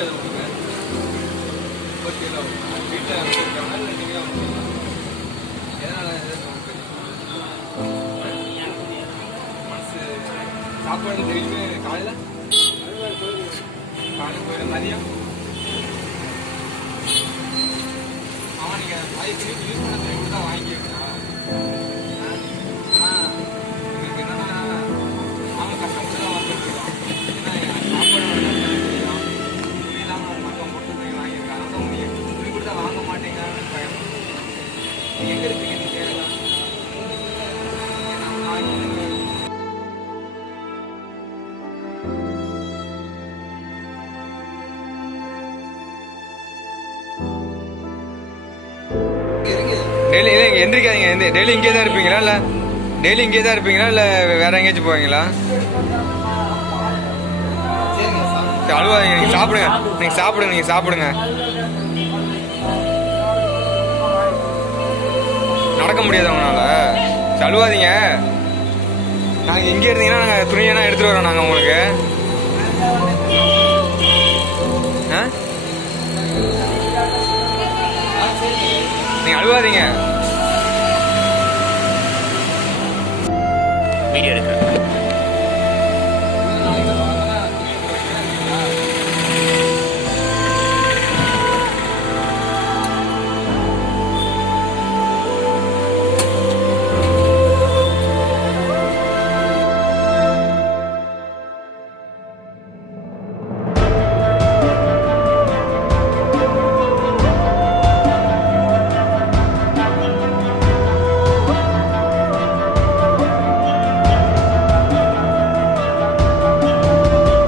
அதை கொடுங்க முப்பத்தி வீட்டில் வச்சுருக்காங்க இல்லை நீங்கள் ஏன்னா மனசு சாப்பாடு டெய்லியுமே காலையில் காலையில் போயிடும் மதியம் ஆமாம் நீங்கள் யூஸ் பண்ண எங்க இருக்கீங்க டெய்லி இல்லை இங்கே எந்திரிக்காதீங்க. எந்த டெய்லி இங்கே தான் இருப்பீங்களா? இல்லை டெய்லி இங்கே தான் இருப்பீங்களா? இல்லை வேற எங்கேயாச்சும் போவீங்களா? அழுவாதீங்க. நீங்கள் சாப்பிடுங்க. நீங்கள் சாப்பிடுங்க நீங்கள் சாப்பிடுங்க. நடக்க முடியாதவங்கனால சலுவாதீங்க நாங்கள் இங்கே இருந்தீங்கன்னா நாங்கள் துணியெல்லாம் எடுத்துகிட்டு வரோம் நாங்கள் உங்களுக்கு. ஆ? நீங்கள் அழுவாதீங்க. வீடியோ எடுக்கிறேன்